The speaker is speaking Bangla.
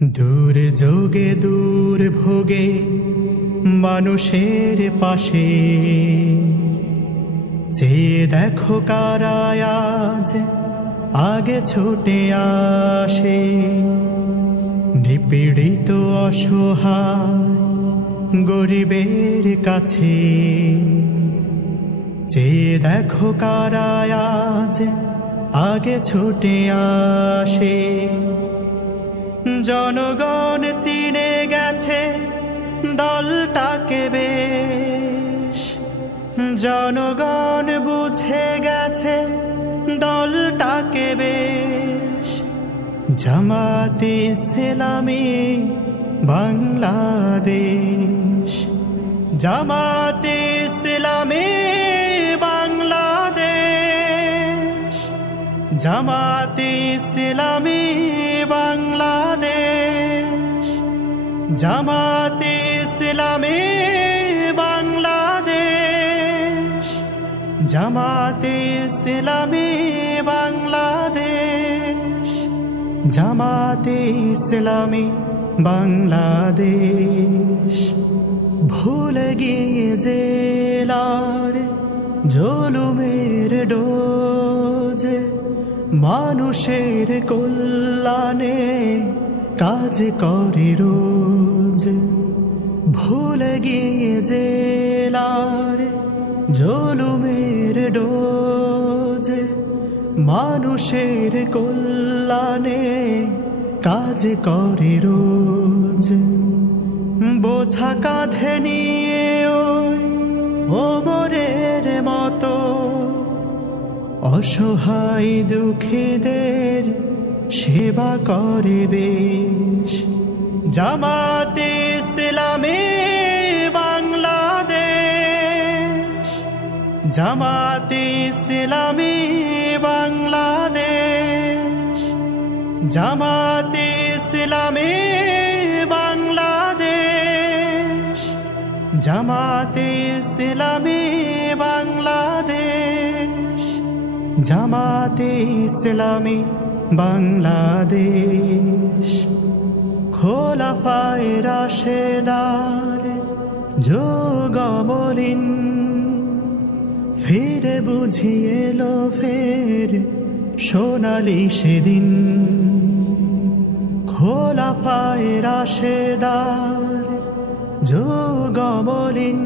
দূর যোগে দূর ভোগে মানুষের পাশে চেয়ে দেখো কারা আজ আগে ছুটে আসে। নিপীড়িত অসহায় গরিবের কাছে চেয়ে দেখো কারা আজ আগে ছুটে আসে। জনগণ চিনে গেছে দলটাকে বেশ, জনগণ বুঝে গেছে দলটাকে বেশ। জামাতে ইসলামী বাংলাদেশ, জামাতে ইসলামী বাংলাদেশ, জামাতে ইসলামী বাংলাদেশ, জামাতে ইসলামী বাংলাদেশ, জামাতে ইসলামী বাংলাদেশ, জামাতে ইসলামী বাংলাদেশ। ভুলে গিয়ে জেলার জুলুমের ডোজ, মানুষের কল্যাণে কাজ করে রোজ। ভুলে গিয়ে জেলার জুলুমের ডোজ, মানুষের কল্যাণে কাজ করে রোজ। বোঝা কাঁধে নিয়ে ওই ওমরের মতো অসহায় দুঃখীদের সেবা করে বেশ। জামাতে ইসলামী বাংলাদেশ, জামাতে ইসলামী বাংলাদেশ, জামাতে ইসলামী বাংলাদেশ, জামাতে ইসলামী বাংলাদেশ, জামাতে ইসলামী বাংলাদেশ। খোলাফায়ে রাশেদার যুগমলিন ফিরে বুঝিয়ে এলো ফের সোনালি সেদিন। খোলাফায়ে রাশেদার যুগমলিন